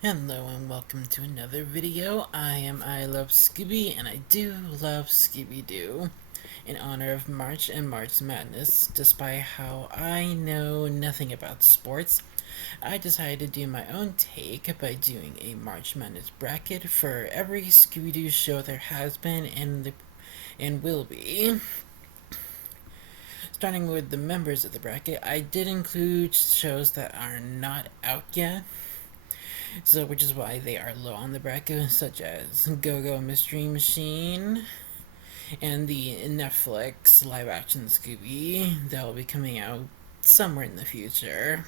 Hello and welcome to another video. I love Scooby and I do love Scooby-Doo. In honor of March and March Madness, despite how I know nothing about sports, I decided to do my own take by doing a March Madness bracket for every Scooby-Doo show there has been and will be. Starting with the members of the bracket, I did include shows that are not out yet, so which is why they are low on the bracket, such as Go-Go Mystery Machine and the Netflix live-action Scooby that will be coming out somewhere in the future.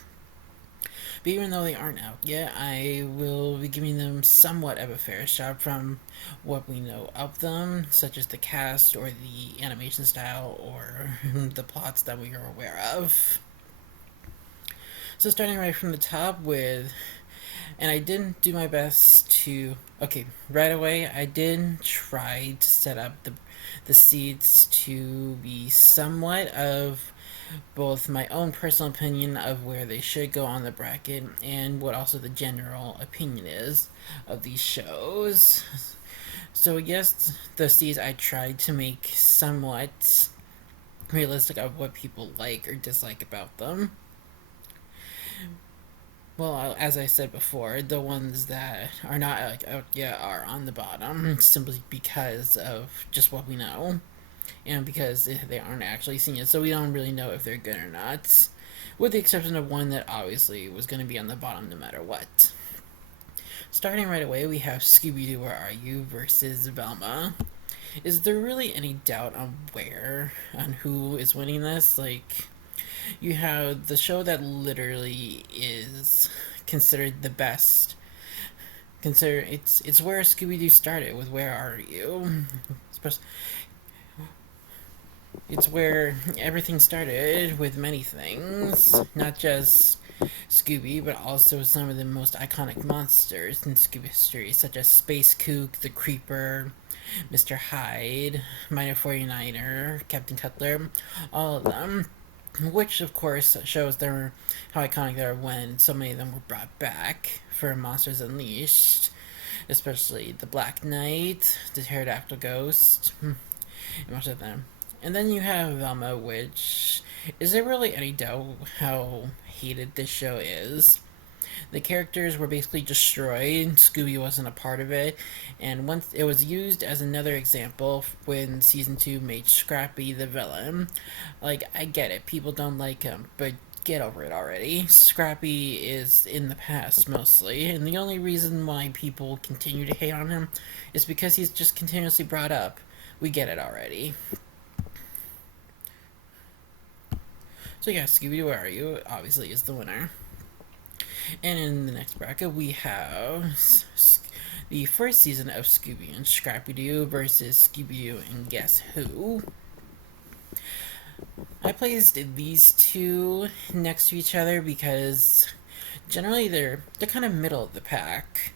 But even though they aren't out yet, I will be giving them somewhat of a fair shot from what we know of them, such as the cast or the animation style or the plots that we are aware of. So starting right from the top with, and I didn't do my best to, okay, right away I did try to set up the seeds to be somewhat of both my own personal opinion of where they should go on the bracket and what also the general opinion is of these shows. So yes, the seeds I tried to make somewhat realistic of what people like or dislike about them. Well, as I said before, the ones that are not out yet are on the bottom simply because of just what we know, and because they aren't actually seen it, so we don't really know if they're good or not. With the exception of one that obviously was going to be on the bottom no matter what. Starting right away, we have Scooby Doo Where Are You versus Velma. Is there really any doubt on who is winning this? Like, you have the show that literally is considered the best. Consider it's where Scooby Doo started with Where Are You? It's where everything started with many things, not just Scooby, but also some of the most iconic monsters in Scooby history, such as Space Kook, the Creeper, Mr. Hyde, Minor 49er, Captain Cutler, all of them. Which, of course, shows how iconic they are when so many of them were brought back for Monsters Unleashed, especially the Black Knight, the Pterodactyl Ghost, and most of them. And then you have Velma, which is there really any doubt how hated this show is? The characters were basically destroyed. Scooby wasn't a part of it, and once it was used as another example when season 2 made Scrappy the villain. Like, I get it, people don't like him, but get over it already. Scrappy is in the past mostly, and the only reason why people continue to hate on him is because he's just continuously brought up. We get it already. So yeah, Scooby Doo, Where Are You? Obviously is the winner. And in the next bracket, we have the first season of Scooby and Scrappy Doo versus Scooby Doo and Guess Who. I placed these two next to each other because generally they're kind of middle of the pack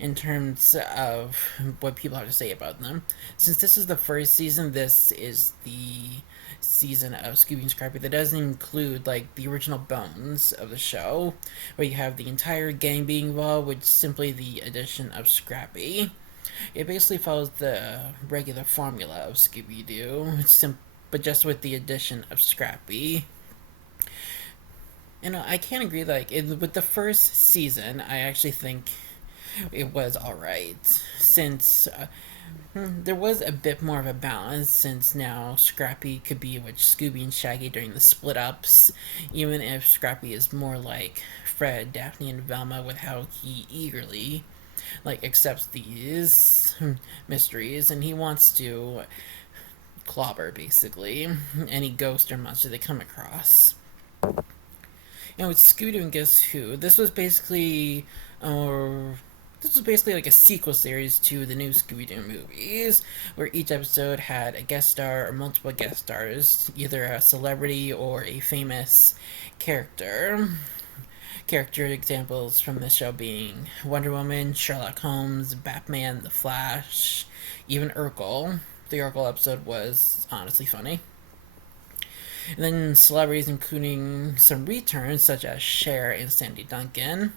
in terms of what people have to say about them. Since this is the first season, this is the season of Scooby and Scrappy that doesn't include like the original bones of the show, where you have the entire gang being involved with simply the addition of Scrappy. It basically follows the regular formula of Scooby Doo, but just with the addition of Scrappy. And I can't agree. With the first season, I actually think it was alright. Since there was a bit more of a balance, since now Scrappy could be with Scooby and Shaggy during the split ups, even if Scrappy is more like Fred, Daphne, and Velma with how he eagerly accepts these mysteries and he wants to clobber basically any ghost or monster they come across. And with Scooby and Guess Who, this was basically like a sequel series to the new Scooby Doo movies, where each episode had a guest star or multiple guest stars, either a celebrity or a famous character. Character examples from this show being Wonder Woman, Sherlock Holmes, Batman, The Flash, even Urkel. The Urkel episode was honestly funny. And then celebrities including some returns such as Cher and Sandy Duncan.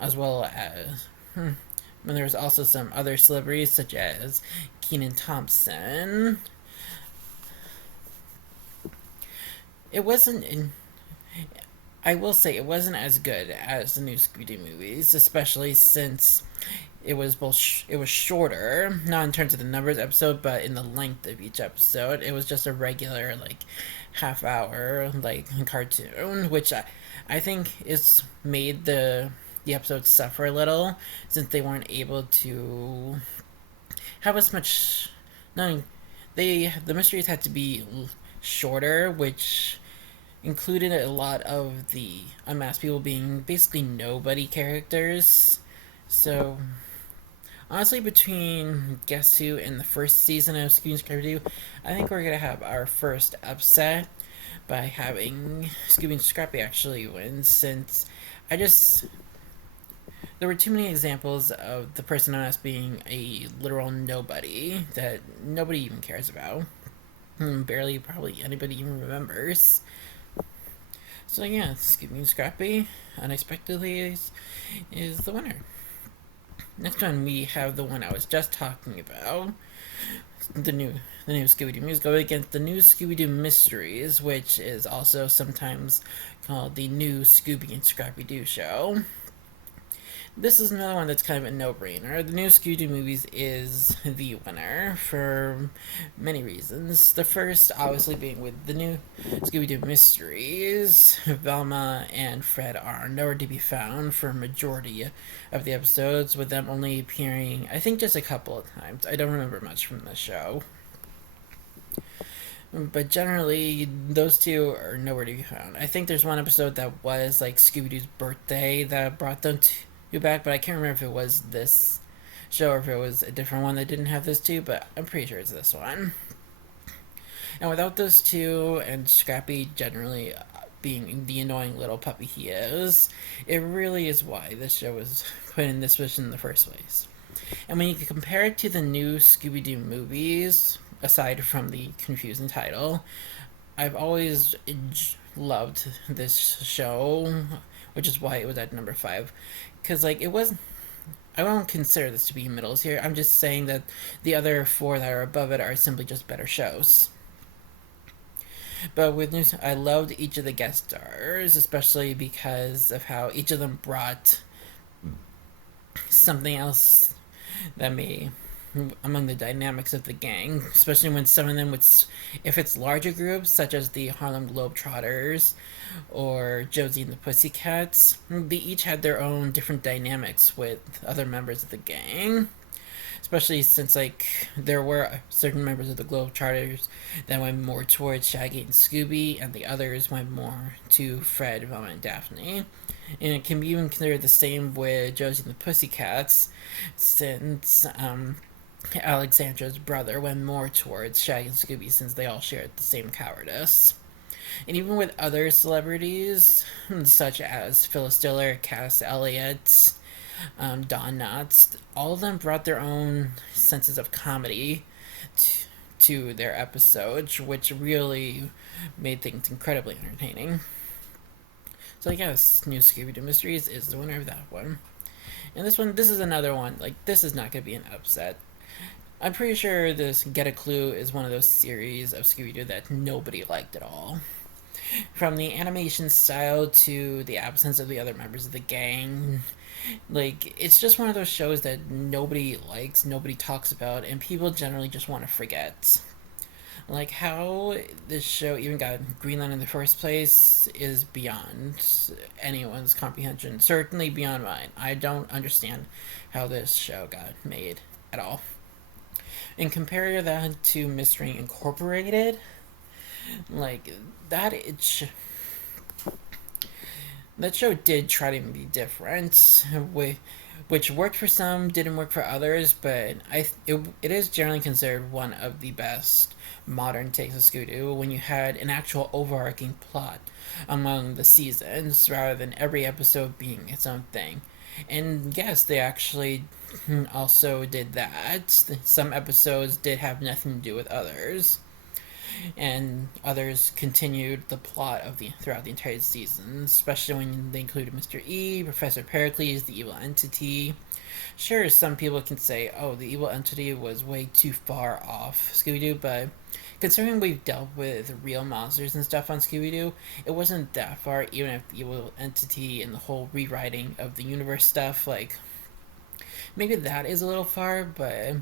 as well as and there's also some other celebrities such as Kenan Thompson. It wasn't in, I will say it wasn't as good as the new Scooby movies, especially since it was shorter, not in terms of the numbers of episode, but in the length of each episode. It was just a regular like half hour like cartoon, which I think is made the episodes suffer a little since they weren't able to have as much. No, the mysteries had to be shorter, which included a lot of the unmasked people being basically nobody characters. So honestly, between Guess Who and the first season of Scooby Doo, I think we're gonna have our first upset by having Scooby and Scrappy actually win. Since I just there were too many examples of the person on us being a literal nobody that nobody even cares about. Barely, probably anybody even remembers. So yeah, Scooby and Scrappy unexpectedly is the winner. Next one we have the one I was just talking about, the new the new Scooby Doo movies go against the new Scooby Doo Mysteries, which is also sometimes called the new Scooby and Scrappy Doo show. This is another one that's kind of a no-brainer. The new Scooby-Doo movies is the winner for many reasons. The first, obviously, being with the new Scooby-Doo Mysteries. Velma and Fred are nowhere to be found for a majority of the episodes, with them only appearing, I think, just a couple of times. I don't remember much from the show. But generally, those two are nowhere to be found. I think there's one episode that was like Scooby Doo's birthday that brought them to back, but I can't remember if it was this show or if it was a different one that didn't have those two, but I'm pretty sure it's this one. And without those two, and Scrappy generally being the annoying little puppy he is, it really is why this show was put in this position in the first place. And when you compare it to the new Scooby Doo movies, aside from the confusing title, I've always loved this show, which is why it was at number 5. Because, like, it was. I won't consider this to be middles here. I'm just saying that the other 4 that are above it are simply just better shows. But with news, I loved each of the guest stars, especially because of how each of them brought something else that may among the dynamics of the gang, especially when some of them would, if it's larger groups such as the Harlem Globetrotters or Josie and the Pussycats, they each had their own different dynamics with other members of the gang. Especially since like there were certain members of the Globetrotters that went more towards Shaggy and Scooby, and the others went more to Fred, Velma, and Daphne. And it can be even considered the same with Josie and the Pussycats, since Alexandra's brother went more towards Shaggy and Scooby since they all shared the same cowardice. And even with other celebrities, such as Phyllis Diller, Cass Elliott, Don Knotts, all of them brought their own senses of comedy to their episodes, which really made things incredibly entertaining. So I guess New Scooby Doo Mysteries is the winner of that one. And this is another one. Like, this is not going to be an upset. I'm pretty sure this Get a Clue is one of those series of Scooby Doo that nobody liked at all. From the animation style to the absence of the other members of the gang, like, it's just one of those shows that nobody likes, nobody talks about, and people generally just want to forget. Like, how this show even got greenlit in the first place is beyond anyone's comprehension. Certainly beyond mine. I don't understand how this show got made at all. And compare that to Mystery Incorporated, like, that show did try to be different, which worked for some, didn't work for others, but it is generally considered one of the best modern takes of Scooby-Doo when you had an actual overarching plot among the seasons rather than every episode being its own thing. And yes, they actually also did that. Some episodes did have nothing to do with others. and others continued the plot of the throughout the entire season, especially when they included Mr. E, Professor Pericles, the evil entity. Sure, some people can say, "Oh, the evil entity was way too far off Scooby Doo," but considering we've dealt with real monsters and stuff on Scooby Doo, it wasn't that far. Even if the evil entity and the whole rewriting of the universe stuff, like maybe that is a little far, but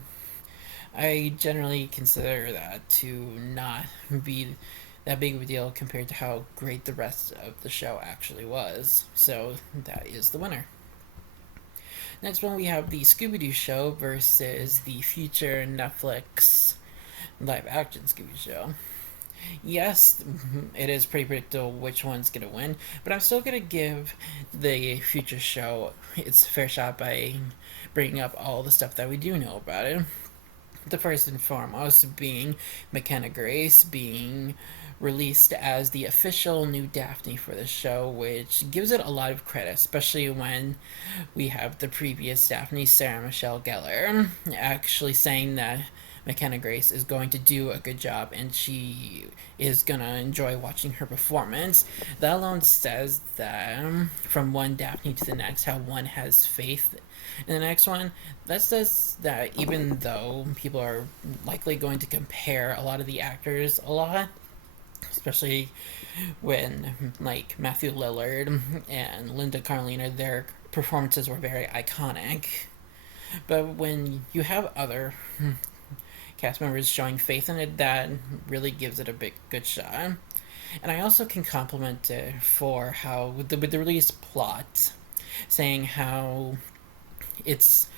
I generally consider that to not be that big of a deal compared to how great the rest of the show actually was. So that is the winner. Next one, we have the Scooby Doo show versus the future Netflix live action Scooby show. Yes, it is pretty predictable which one's going to win, but I'm still going to give the future show its fair shot by bringing up all the stuff that we do know about it. The first and foremost being McKenna Grace being released as the official new Daphne for the show, which gives it a lot of credit, especially when we have the previous Daphne, Sarah Michelle Gellar, actually saying that McKenna Grace is going to do a good job and she is going to enjoy watching her performance. That alone says that from one Daphne to the next, how one has faith in the next one. That says that even though people are likely going to compare a lot of the actors a lot, especially when like Matthew Lillard and Linda Carlina, their performances were very iconic. But when you have other cast members showing faith in it, that really gives it a big good shot. And I also can compliment it for how with the release plot, saying how it's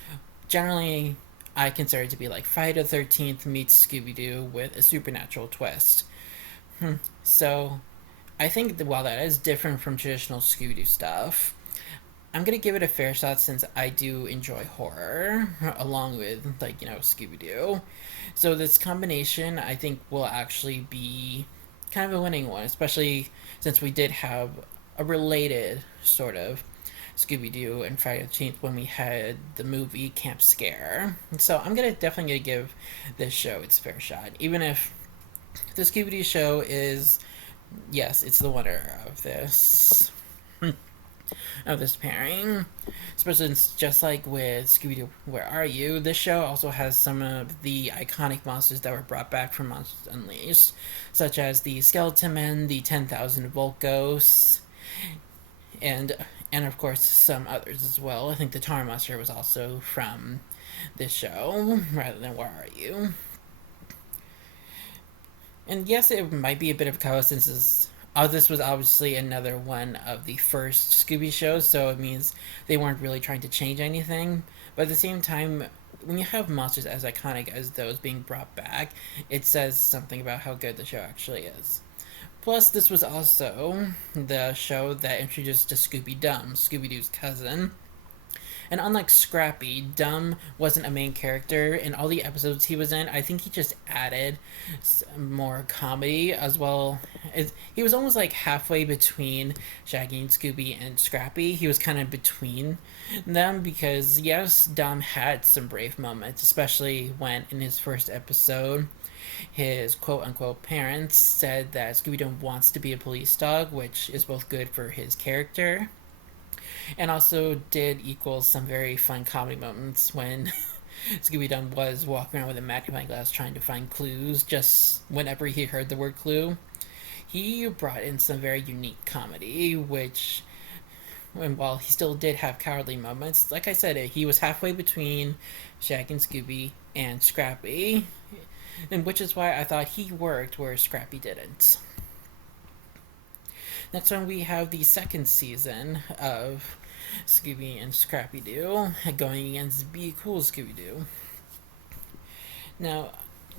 generally I consider it to be like Friday the 13th meets Scooby Doo with a supernatural twist. So I think that while that is different from traditional Scooby Doo stuff, I'm gonna give it a fair shot since I do enjoy horror along with like Scooby Doo. So this combination I think will actually be kind of a winning one, especially since we did have a related sort of Scooby Doo and Friday the 13th when we had the movie Camp Scare. So I'm definitely gonna give this show its fair shot, even if the Scooby Doo show is, yes, it's the winner of this pairing. Especially just like with Scooby Doo, Where Are You? This show also has some of the iconic monsters that were brought back from Monsters Unleashed, such as the Skeleton Men, the 10,000 Volt Ghosts, and and of course some others as well. I think the Tar Monster was also from this show rather than Where Are You? And yes, it might be a bit of a coincidence. This was obviously another one of the first Scooby shows, so it means they weren't really trying to change anything. But at the same time, when you have monsters as iconic as those being brought back, it says something about how good the show actually is. Plus, this was also the show that introduced to Scooby Dum, Scooby Doo's cousin. And unlike Scrappy, Dumb wasn't a main character in all the episodes he was in. I think he just added more comedy as well. He was almost like halfway between Shaggy and Scooby and Scrappy. He was kind of between them because, yes, Dumb had some brave moments, especially when in his first episode, his quote unquote parents said that Scooby Doo wants to be a police dog, which is both good for his character and also did equal some very fun comedy moments when Scooby Doo was walking around with a magnifying glass trying to find clues just whenever he heard the word clue. He brought in some very unique comedy, which, and while he still did have cowardly moments, like I said, he was halfway between Shaggy and Scooby and Scrappy, and which is why I thought he worked where Scrappy didn't. Next one, we have the second season of Scooby and Scrappy Doo going against Be Cool Scooby Doo. Now,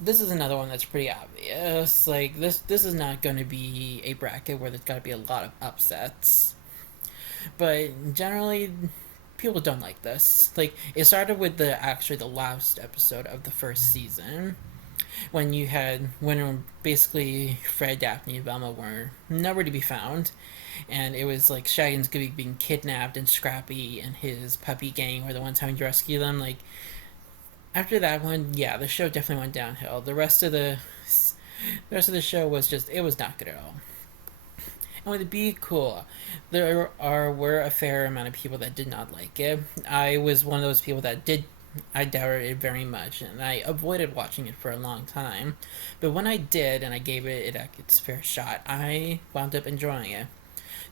this is another one that's pretty obvious. Like this is not going to be a bracket where there's got to be a lot of upsets. But generally, people don't like this. Like it started with the last episode of the first season when basically Fred, Daphne, and Velma were nowhere to be found, and it was like Shaggy and Scooby being kidnapped, and Scrappy and his puppy gang were the ones having to rescue them. Like after that one, yeah, the show definitely went downhill. The rest of the The rest of the show was just, it was not good at all. And with Be Cool, were a fair amount of people that did not like it. I was one of those people that did. I doubted it very much, and I avoided watching it for a long time. But when I did, and I gave it its fair shot, I wound up enjoying it.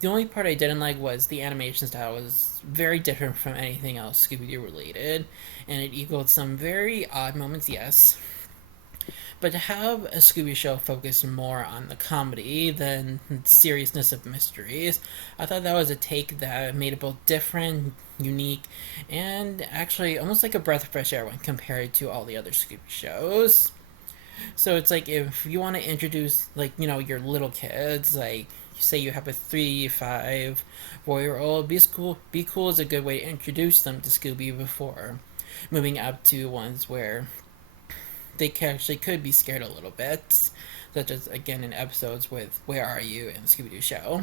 The only part I didn't like was the animation style was very different from anything else Scooby Doo related, and it equaled some very odd moments, yes, but to have a Scooby show focus more on the comedy than seriousness of mysteries, I thought that was a take that made it both different, unique, and actually almost like a breath of fresh air when compared to all the other Scooby shows. So it's like if you want to introduce, like, your little kids, like, say you have a 3, 5, 4-year old, Be Cool is a good way to introduce them to Scooby before moving up to ones where they actually could be scared a little bit, such as again in episodes with Where Are You and Scooby Doo Show.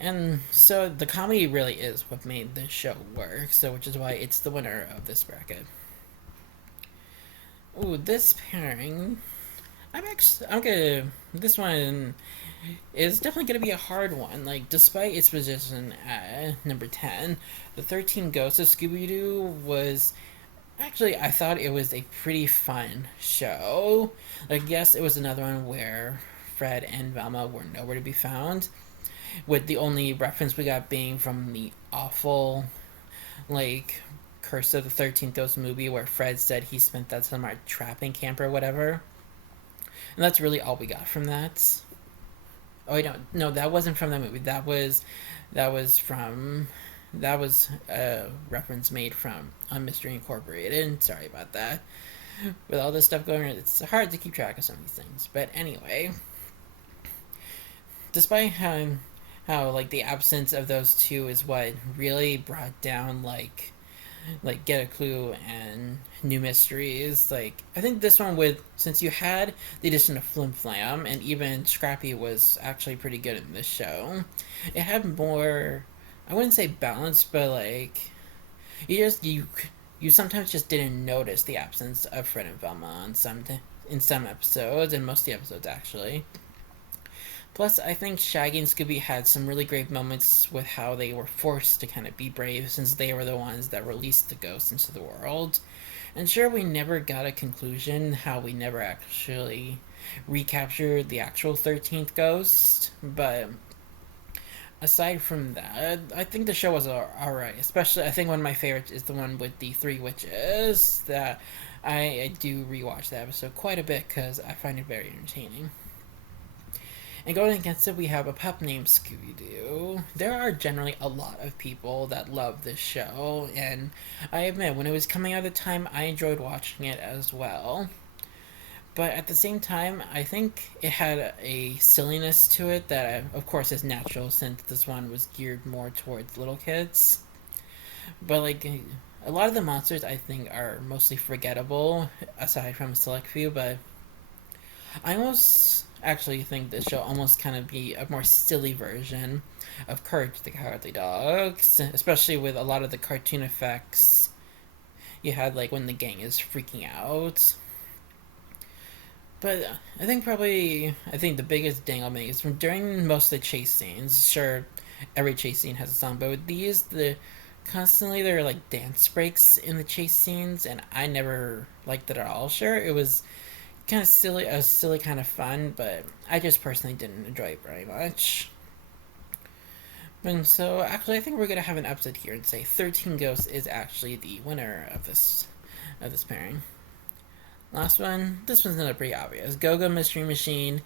And so the comedy really is what made this show work, so which is why it's the winner of this bracket. Ooh, this pairing. I'm gonna. This one is definitely gonna be a hard one. Like, despite its position at number 10, the 13 Ghosts of Scooby Doo was actually, I thought it was a pretty fun show. Like, yes, it was another one where Fred and Velma were nowhere to be found, with the only reference we got being from the awful, like, Curse of the 13th Ghost movie where Fred said he spent that summer at trapping camp or whatever. And that's really all we got from that. Oh, I don't. No, that wasn't from that movie. That was a reference made from on Mystery Incorporated. Sorry about that. With all this stuff going on, it's hard to keep track of some of these things. But anyway, despite how like the absence of those two is what really brought down like Get a Clue and New Mysteries. Like, I think this one, with since you had the addition of Flim Flam and even Scrappy was actually pretty good in this show. It had more, I wouldn't say balance, but like you sometimes just didn't notice the absence of Fred and Velma in some episodes, and most of the episodes actually. Plus, I think Shaggy and Scooby had some really great moments with how they were forced to kind of be brave since they were the ones that released the ghosts into the world. And sure, we never got a conclusion how we never actually recaptured the actual 13th ghost, but aside from that, I think the show was alright. Especially, I think one of my favorites is the one with the three witches. That I do rewatch that episode quite a bit because I find it very entertaining. And going against it, we have a pup named Scooby Doo. There are generally a lot of people that love this show, and I admit, when it was coming out at the time, I enjoyed watching it as well. But at the same time, I think it had a silliness to it that, of course, is natural since this one was geared more towards little kids. But, like, a lot of the monsters I think are mostly forgettable, aside from a select few, but I almost actually think this show almost kind of be a more silly version of Courage the Cowardly Dog, especially with a lot of the cartoon effects you had, like when the gang is freaking out. But I think the biggest ding I'll make is from during most of the chase scenes. Sure, every chase scene has a song, but with these, constantly there are like dance breaks in the chase scenes, and I never liked it at all. Sure, it was kind of silly, a silly kind of fun, but I just personally didn't enjoy it very much. And so, actually, I think we're gonna have an upset here and say 13 Ghosts is actually the winner of this pairing. Last one, this one's not pretty obvious. Go Go Mystery Machine,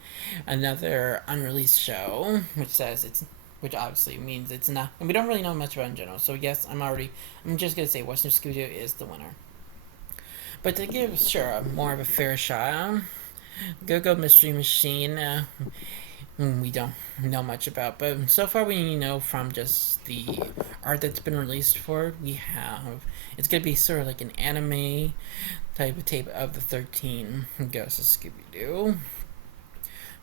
another unreleased show, which obviously means it's not, and we don't really know much about it in general. So yes, I'm just gonna say Western Scooby-Doo is the winner. But to give sure more of a fair shot, Go Go Mystery Machine, we don't know much about, but so far we know from just the art that's been released for it, it's gonna be sort of like an anime type of tape of the 13 Ghosts of Scooby Doo,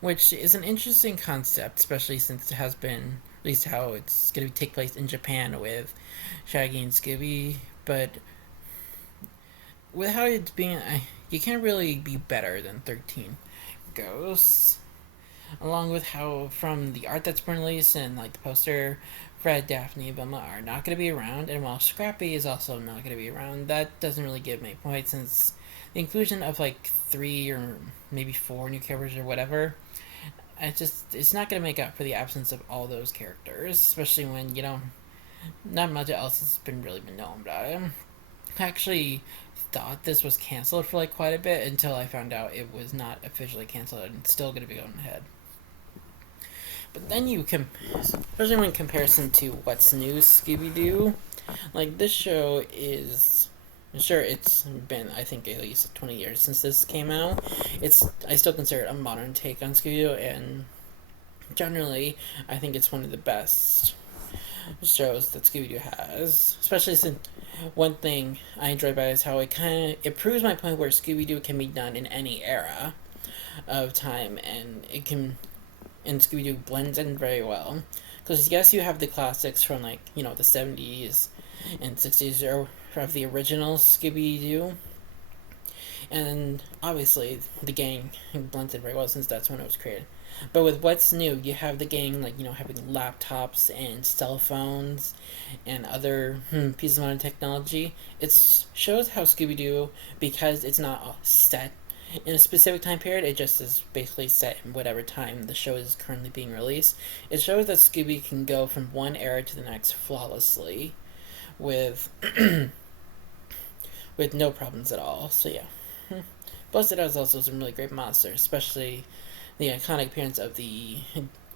which is an interesting concept, especially since it has been at least how it's gonna take place in Japan with Shaggy and Scooby, but with how it's being, you can't really be better than 13 ghosts, along with how from the art that's been released and like the poster, Fred, Daphne, and Velma are not going to be around, and while Scrappy is also not going to be around, that doesn't really give me points since the inclusion of like 3 or maybe 4 new characters or whatever, it's not going to make up for the absence of all those characters, especially when not much else has been known about it. I actually thought this was canceled for like quite a bit until I found out it was not officially canceled and still going to be going ahead. But then especially when comparison to what's new Scooby Doo, like this show is. Sure, it's been I think at least 20 years since this came out. I still consider it a modern take on Scooby Doo, and generally, I think it's one of the best shows that Scooby Doo has. Especially since one thing I enjoy about it is how it proves my point where Scooby Doo can be done in any era of time, and Scooby Doo blends in very well. Because yes, you have the classics from like the 70s and 60s of the original Scooby Doo, and obviously the gang blends in very well since that's when it was created. But with what's new, you have the gang having laptops and cell phones and other pieces of modern technology. It shows how Scooby Doo, because it's not set in a specific time period, it just is basically set in whatever time the show is currently being released. It shows that Scooby can go from one era to the next flawlessly with with no problems at all. So yeah. Plus it has also some really great monsters, especially the iconic appearance of the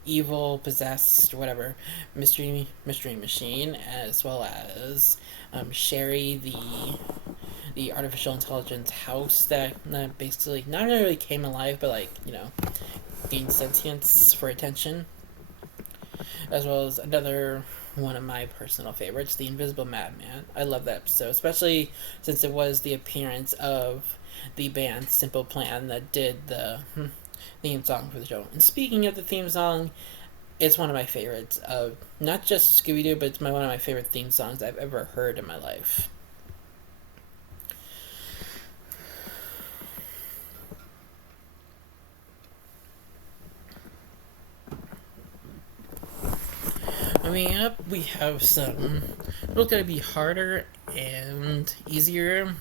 evil, possessed, whatever, mystery machine, as well as Sherry, the artificial intelligence house that basically not really came alive, but gained sentience for attention, as well as another one of my personal favorites, the Invisible Madman. I love that episode, especially since it was the appearance of the band Simple Plan that did the theme song for the show. And speaking of the theme song, it's one of my favorites of not just Scooby Doo, but it's one of my favorite theme songs I've ever heard in my life. I mean, up we have some. It's gonna be harder and easier.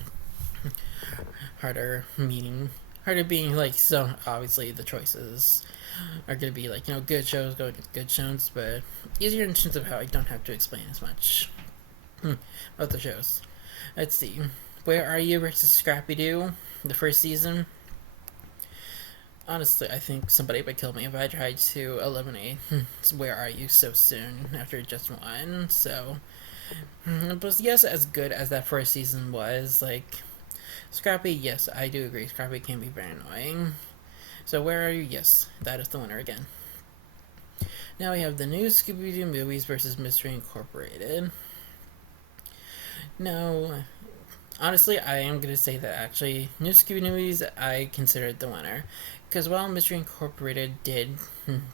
Harder being like, so obviously the choices are gonna be like good shows going to good shows, but easier in terms of how I don't have to explain as much about the shows. Let's see. Where Are You versus Scrappy Doo, the first season. Honestly, I think somebody would kill me if I tried to eliminate Where Are You so soon after just one. So, but yes, as good as that first season was, like Scrappy, yes, I do agree. Scrappy can be very annoying. So Where Are You? Yes, that is the winner again. Now we have the new Scooby-Doo movies versus Mystery Incorporated. No, honestly, I am going to say that actually, new Scooby-Doo movies, I considered the winner. Because while Mystery Incorporated did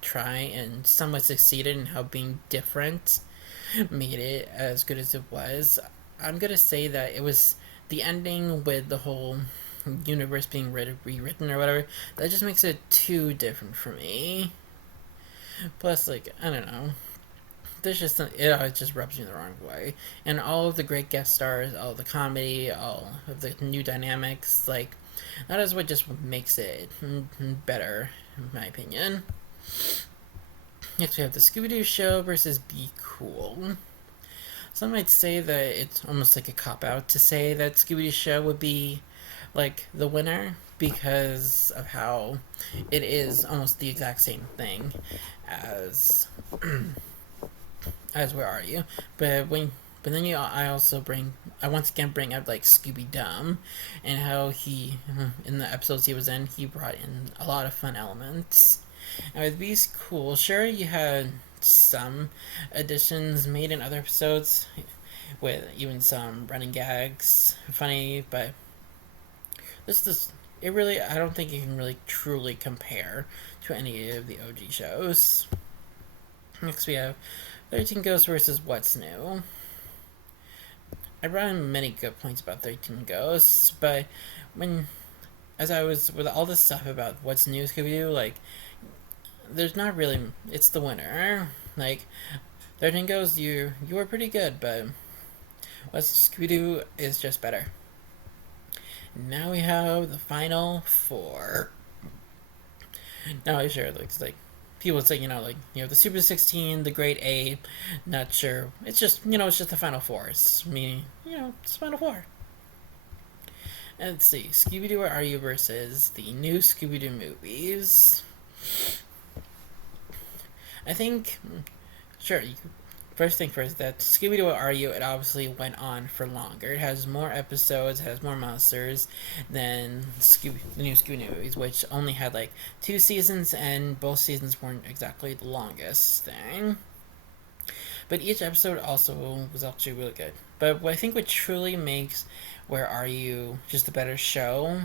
try and somewhat succeeded in how being different made it as good as it was, I'm going to say that it was the ending with the whole universe being rewritten or whatever, that just makes it too different for me. Plus, I don't know. There's just it just rubs me the wrong way. And all of the great guest stars, all the comedy, all of the new dynamics, that is what just makes it better, in my opinion. Next, we have the Scooby-Doo show versus Be Cool. Some might say that it's almost like a cop-out to say that Scooby-Doo show would be the winner because of how it is almost the exact same thing as as Where Are You, but then I once again bring up Scooby Dumb and how he in the episodes he was in, he brought in a lot of fun elements. And with Be's Cool, sure, you had some additions made in other episodes with even some running gags funny, but I don't think it can really truly compare to any of the OG shows. Next we have 13 Ghosts versus What's New. I brought in many good points about 13 Ghosts, but when as I was with all this stuff about what's new Scooby Doo, like there's not really. It's the winner. Like 13 goes, you were pretty good, but what's Scooby Doo is just better. Now we have the final four. Now sure, looks like people would say, the Super 16, the Great 8, not sure. It's just, it's just the Final Four. It's meaning, it's Final Four. And let's see, Scooby Doo, Where Are You versus the new Scooby Doo movies. I think, sure, first thing first, that Scooby Doo, Where Are You, it obviously went on for longer. It has more episodes, it has more monsters than the new Scooby Doo movies, which only had like 2 seasons, and both seasons weren't exactly the longest thing. But each episode also was actually really good. But what I think what truly makes Where Are You just a better show,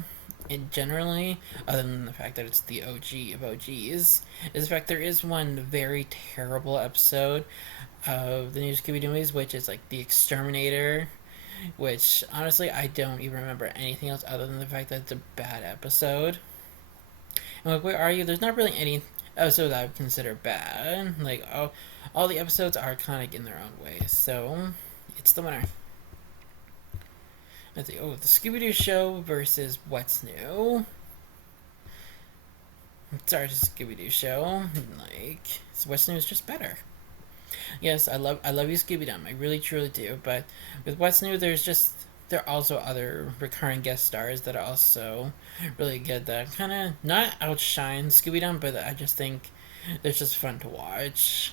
it generally, other than the fact that it's the OG of OGs, is the fact there is one very terrible episode of the new Scooby Doo movies, which is like The Exterminator, which honestly I don't even remember anything else other than the fact that it's a bad episode. And like, Where Are You? There's not really any episodes I would consider bad. Like, all the episodes are kind of in their own way, so it's the winner. Let's see. Oh, the Scooby Doo show versus What's New. Sorry, the Scooby Doo show. Like, What's New is just better. Yes, I love you, Scooby Doo. I really truly do. But with What's New, there are also other recurring guest stars that are also really good. That kind of not outshine Scooby Doo, but I just think they're just fun to watch.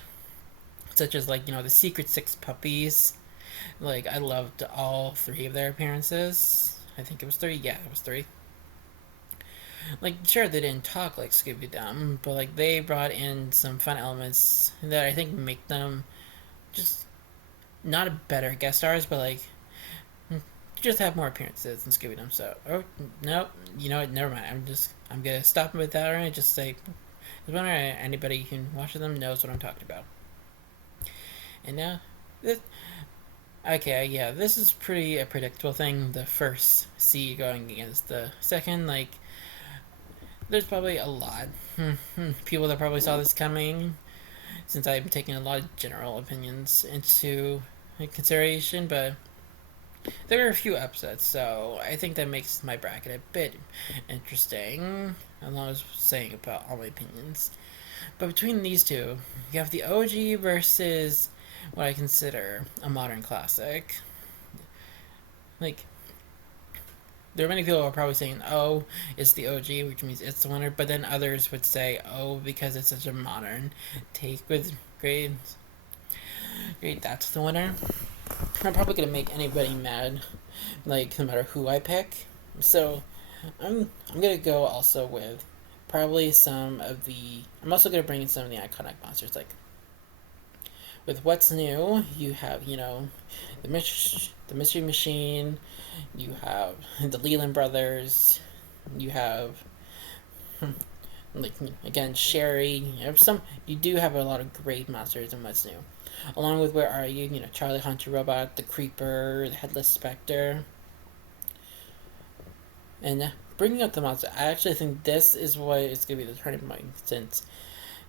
Such as like the Secret Six puppies. Like I loved all 3 of their appearances. I think it was 3. Yeah, it was 3. Like sure they didn't talk like Scooby Doo, but like they brought in some fun elements that I think make them just not a better guest stars, but like just have more appearances than Scooby Doo. So, no, you know what? Never mind. I'm gonna stop with that and just say, anybody who can watch them knows what I'm talking about. And now, okay, yeah, this is pretty a predictable thing. The first C going against the second, like, there's probably a lot people that probably saw this coming, since I'm taking a lot of general opinions into consideration, but there are a few upsets, so I think that makes my bracket a bit interesting, as long as saying about all my opinions. But between these two, you have the OG versus what I consider a modern classic. Like, there are many people who are probably saying, oh, it's the OG, which means it's the winner, but then others would say, oh, because it's such a modern take with great, that's the winner. I'm probably gonna make anybody mad, like no matter who I pick. So I'm gonna go also with probably some of the. I'm also gonna bring in some of the iconic monsters. Like with What's New, you have the Mystery Machine, you have the Leland Brothers, you have like again Sherry. You do have a lot of great monsters in What's New. Along with Where Are You? Charlie Hunter Robot, the Creeper, the Headless Spectre. And bringing up the monster, I actually think this is what is going to be the turning point, since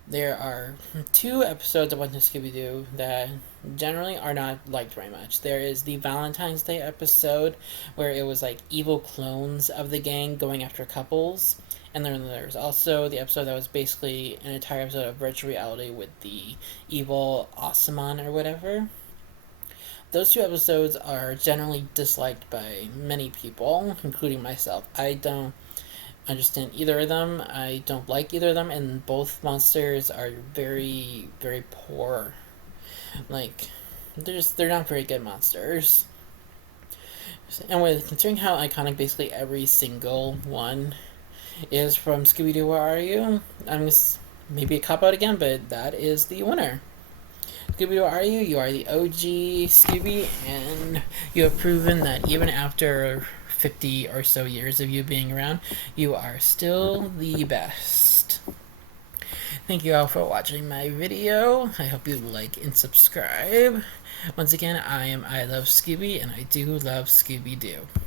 there are 2 episodes of What's New Scooby Doo that generally are not liked very much. There is the Valentine's Day episode where it was like evil clones of the gang going after couples. And then there's also the episode that was basically an entire episode of virtual reality with the evil Osamon or whatever. Those 2 episodes are generally disliked by many people, including myself. I don't understand either of them. I don't like either of them, and both monsters are very, very poor. Like, they're not very good monsters. And considering how iconic basically every single one is from Scooby Doo, Where Are You? I'm just maybe a cop out again, but that is the winner. Scooby Doo, Where Are You? You are the OG Scooby, and you have proven that even after 50 or so years of you being around, you are still the best. Thank you all for watching my video. I hope you like and subscribe. Once again, I Love Scooby, and I do love Scooby Doo.